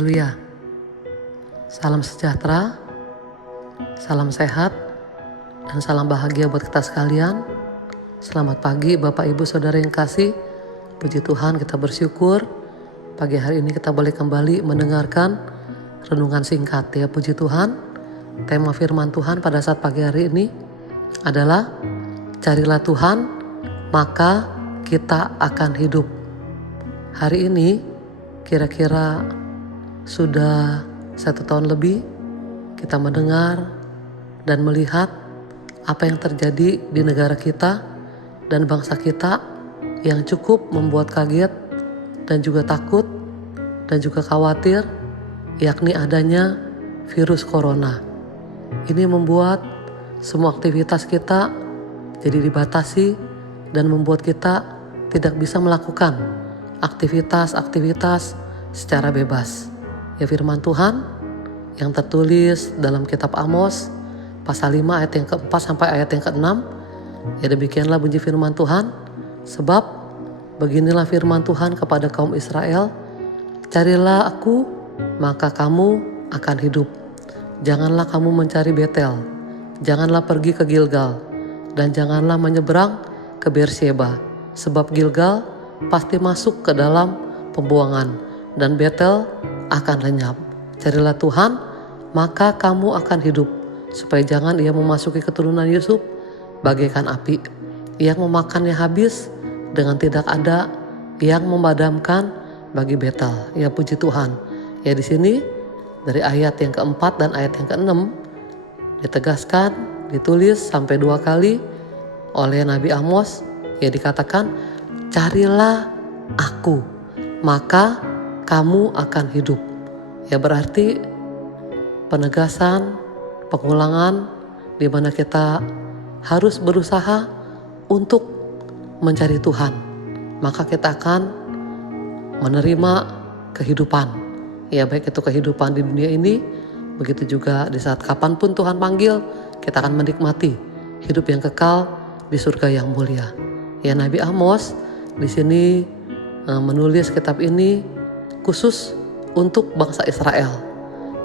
Haleluya. Salam sejahtera, salam sehat, dan salam bahagia buat kita sekalian. Selamat pagi Bapak Ibu Saudara yang kasih. Puji Tuhan, kita bersyukur pagi hari ini kita boleh kembali mendengarkan renungan singkat ya. Puji Tuhan, tema firman Tuhan pada saat pagi hari ini adalah carilah Tuhan maka kita akan hidup. Hari ini kira-kira sudah 1 tahun lebih kita mendengar dan melihat apa yang terjadi di negara kita dan bangsa kita yang cukup membuat kaget dan juga takut dan juga khawatir, yakni adanya virus corona. Ini membuat semua aktivitas kita jadi dibatasi dan membuat kita tidak bisa melakukan aktivitas secara bebas. Ya, firman Tuhan yang tertulis dalam kitab Amos pasal 5 ayat yang ke-4 sampai ayat yang ke-6. Ya, demikianlah bunyi firman Tuhan. Sebab beginilah firman Tuhan kepada kaum Israel, carilah aku maka kamu akan hidup. Janganlah kamu mencari Betel, janganlah pergi ke Gilgal, dan janganlah menyeberang ke Beersheba. Sebab Gilgal pasti masuk ke dalam pembuangan dan Betel akan lenyap. Carilah Tuhan maka kamu akan hidup, supaya jangan ia memasuki keturunan Yusuf bagaikan api yang memakannya habis, dengan tidak ada yang memadamkan bagi Betel. Ya, puji Tuhan. Ya, di sini dari ayat yang ke-4 dan ayat yang ke-6 ditegaskan, ditulis sampai 2 kali oleh Nabi Amos. Ya, dikatakan carilah aku maka kamu akan hidup. Ya, berarti penegasan, pengulangan di mana kita harus berusaha untuk mencari Tuhan, maka kita akan menerima kehidupan. Ya, baik itu kehidupan di dunia ini, begitu juga di saat kapanpun Tuhan panggil, kita akan menikmati hidup yang kekal di surga yang mulia. Ya, Nabi Amos di sini menulis kitab ini khusus untuk bangsa Israel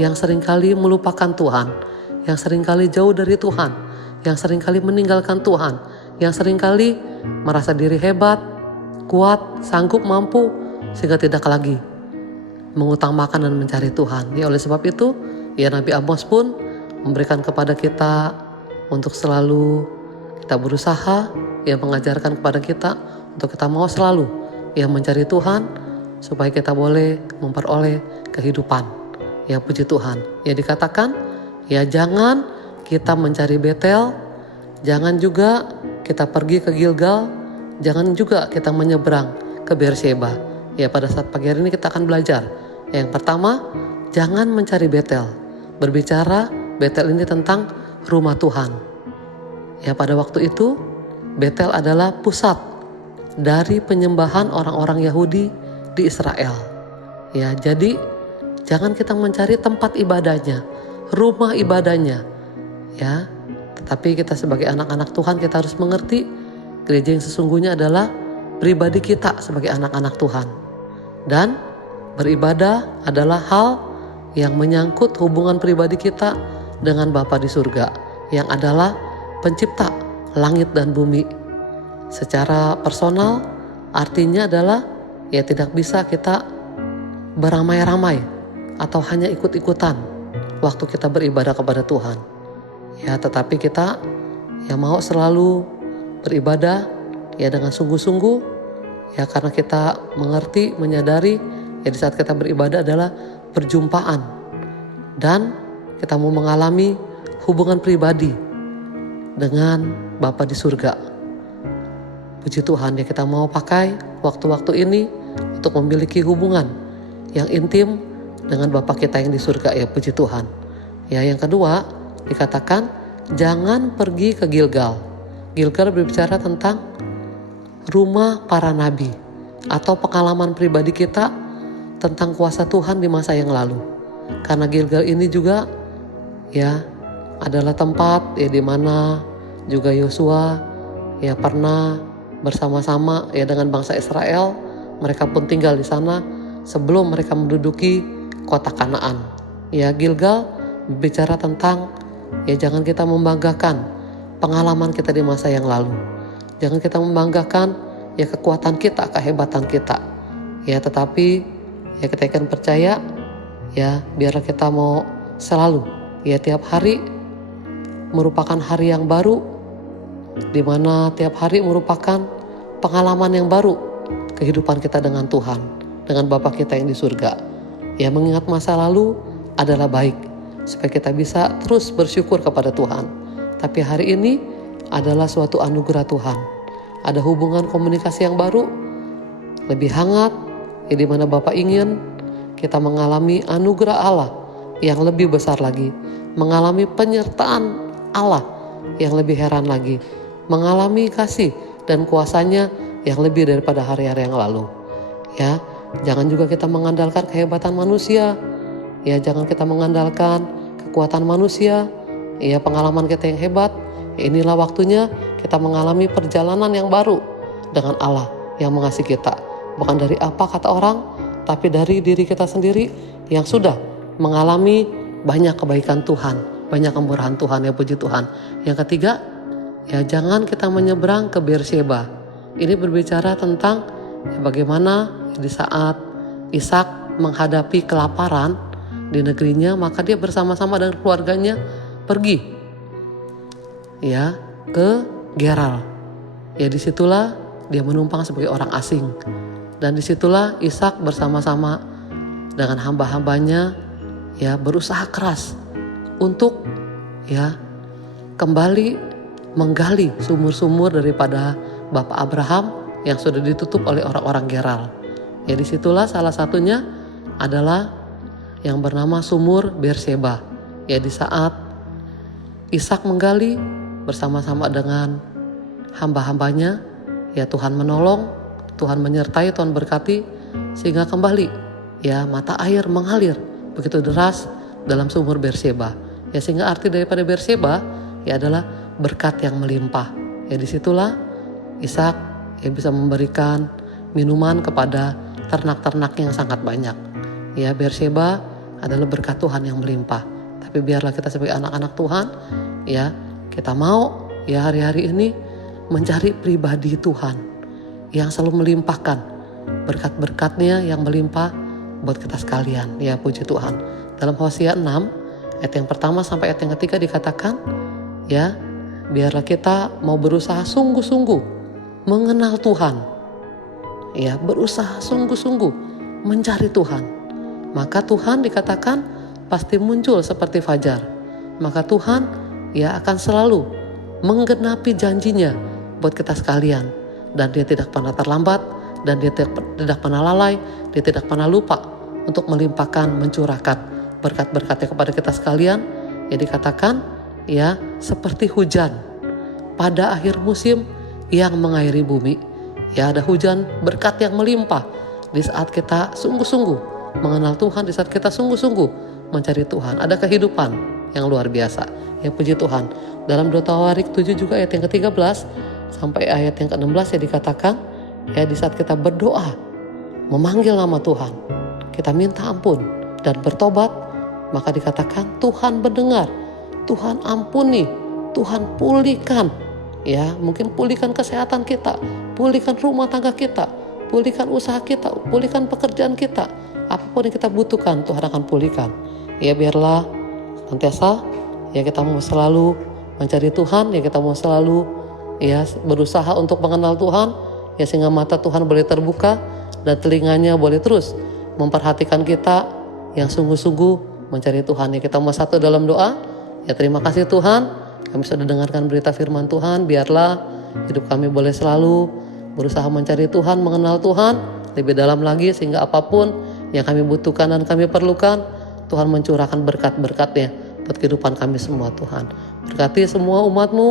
yang seringkali melupakan Tuhan, yang seringkali jauh dari Tuhan, yang seringkali meninggalkan Tuhan, yang seringkali merasa diri hebat, kuat, sanggup, mampu, sehingga tidak lagi mengutamakan dan mencari Tuhan. Ya, oleh sebab itu, ya, Nabi Amos pun memberikan kepada kita untuk selalu kita berusaha, ya, mengajarkan kepada kita untuk kita mau selalu ya mencari Tuhan, supaya kita boleh memperoleh kehidupan. Ya, puji Tuhan. Ya, dikatakan ya jangan kita mencari Betel, jangan juga kita pergi ke Gilgal, jangan juga kita menyeberang ke Beersheba. Ya, pada saat pagi hari ini kita akan belajar. Yang pertama, jangan mencari Betel. Berbicara Betel ini tentang rumah Tuhan. Ya, pada waktu itu Betel adalah pusat dari penyembahan orang-orang Yahudi di Israel. Ya, jadi jangan kita mencari tempat ibadahnya, rumah ibadahnya. Ya, tetapi kita sebagai anak-anak Tuhan, kita harus mengerti gereja yang sesungguhnya adalah pribadi kita sebagai anak-anak Tuhan. Dan beribadah adalah hal yang menyangkut hubungan pribadi kita dengan Bapa di surga, yang adalah pencipta langit dan bumi. Secara personal artinya adalah ya tidak bisa kita beramai-ramai atau hanya ikut-ikutan waktu kita beribadah kepada Tuhan. Ya, tetapi kita ya mau selalu beribadah ya dengan sungguh-sungguh, ya, karena kita mengerti, menyadari ya di saat kita beribadah adalah perjumpaan dan kita mau mengalami hubungan pribadi dengan Bapa di surga. Puji Tuhan, ya, kita mau pakai waktu-waktu ini untuk memiliki hubungan yang intim dengan Bapa kita yang di surga. Ya, puji Tuhan. Ya, yang kedua dikatakan jangan pergi ke Gilgal. Gilgal berbicara tentang rumah para nabi atau pengalaman pribadi kita tentang kuasa Tuhan di masa yang lalu. Karena Gilgal ini juga ya adalah tempat ya di mana juga Yosua ya pernah bersama-sama ya dengan bangsa Israel. Mereka pun tinggal di sana sebelum mereka menduduki kota Kanaan. Ya, Gilgal bicara tentang jangan kita membanggakan pengalaman kita di masa yang lalu. Jangan kita membanggakan kekuatan kita, kehebatan kita. Tetapi kita akan percaya biarlah kita mau selalu tiap hari merupakan hari yang baru, di mana tiap hari merupakan pengalaman yang baru kehidupan kita dengan Tuhan, dengan Bapa kita yang di surga. Mengingat masa lalu adalah baik supaya kita bisa terus bersyukur kepada Tuhan. Tapi hari ini adalah suatu anugerah Tuhan. Ada hubungan komunikasi yang baru, lebih hangat, di mana Bapa ingin kita mengalami anugerah Allah yang lebih besar lagi, mengalami penyertaan Allah yang lebih heran lagi, mengalami kasih dan kuasanya yang lebih daripada hari-hari yang lalu. Jangan juga kita mengandalkan kehebatan manusia. Jangan kita mengandalkan kekuatan manusia. Pengalaman kita yang hebat. Inilah waktunya kita mengalami perjalanan yang baru dengan Allah yang mengasihi kita. Bukan dari apa kata orang, tapi dari diri kita sendiri yang sudah mengalami banyak kebaikan Tuhan, banyak kemurahan Tuhan. Puji Tuhan. Yang ketiga, jangan kita menyeberang ke Beersheba. Ini berbicara tentang bagaimana di saat Ishak menghadapi kelaparan di negerinya, maka dia bersama-sama dengan keluarganya pergi ke Gerar. Disitulah dia menumpang sebagai orang asing, dan disitulah Ishak bersama-sama dengan hamba-hambanya berusaha keras untuk kembali menggali sumur-sumur daripada Bapak Abraham yang sudah ditutup oleh orang-orang Gerar. Disitulah salah satunya adalah yang bernama sumur Beersheba. Di saat Ishak menggali bersama-sama dengan hamba-hambanya, Tuhan menolong, Tuhan menyertai, Tuhan berkati, sehingga kembali mata air mengalir begitu deras dalam sumur Beersheba. Sehingga arti daripada Beersheba adalah berkat yang melimpah. Disitulah Ishak bisa memberikan minuman kepada ternak-ternak yang sangat banyak. Beersheba adalah berkat Tuhan yang melimpah. Tapi biarlah kita sebagai anak-anak Tuhan, kita mau hari-hari ini mencari pribadi Tuhan yang selalu melimpahkan berkat-berkatnya yang melimpah buat kita sekalian. Puji Tuhan. Dalam Hosea 6 ayat yang pertama sampai ayat yang ketiga dikatakan, biarlah kita mau berusaha sungguh-sungguh mengenal Tuhan. Berusaha sungguh-sungguh mencari Tuhan. Maka Tuhan dikatakan pasti muncul seperti fajar. Maka Tuhan akan selalu menggenapi janjinya buat kita sekalian. Dan dia tidak pernah terlambat, dan dia tidak pernah lalai, dia tidak pernah lupa untuk melimpahkan, mencurahkan berkat-berkatnya kepada kita sekalian. Dikatakan seperti hujan pada akhir musim yang mengairi bumi. Ada hujan berkat yang melimpah di saat kita sungguh-sungguh mengenal Tuhan, di saat kita sungguh-sungguh mencari Tuhan. Ada kehidupan yang luar biasa. Puji Tuhan. Dalam 2 Tawarik 7 juga ayat yang ke-13 sampai ayat yang ke-16 dikatakan, di saat kita berdoa, memanggil nama Tuhan, kita minta ampun dan bertobat, maka dikatakan Tuhan mendengar, Tuhan ampuni, Tuhan pulihkan. Mungkin pulihkan kesehatan kita, pulihkan rumah tangga kita, pulihkan usaha kita, pulihkan pekerjaan kita. Apapun yang kita butuhkan, Tuhan akan pulihkan. Biarlah senantiasa kita mau selalu mencari Tuhan, kita mau selalu berusaha untuk mengenal Tuhan, sehingga mata Tuhan boleh terbuka dan telinganya boleh terus memperhatikan kita yang sungguh-sungguh mencari Tuhan. Kita mau satu dalam doa. Terima kasih Tuhan, kami sudah dengarkan berita firman Tuhan. Biarlah hidup kami boleh selalu berusaha mencari Tuhan, mengenal Tuhan lebih dalam lagi, sehingga apapun yang kami butuhkan dan kami perlukan, Tuhan mencurahkan berkat-berkat-Nya buat kehidupan kami semua. Tuhan berkati semua umat-Mu,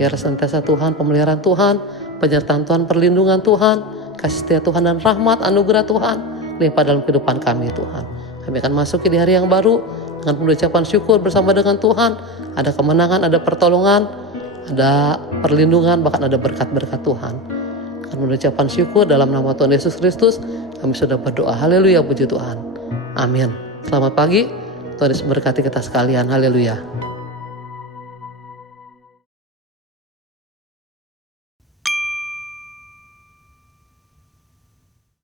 biar senantiasa Tuhan pemeliharaan Tuhan, penyertaan Tuhan, perlindungan Tuhan, kasih setia Tuhan dan rahmat anugerah Tuhan limpah dalam kehidupan kami. Tuhan, kami akan masuki di hari yang baru dengan pengucapan syukur bersama dengan Tuhan. Ada kemenangan, ada pertolongan, ada perlindungan, bahkan ada berkat-berkat Tuhan. Dengan pengucapan syukur dalam nama Tuhan Yesus Kristus, kami sudah berdoa. Haleluya, puji Tuhan. Amin. Selamat pagi, Tuhan Yesus berkati kita sekalian. Haleluya.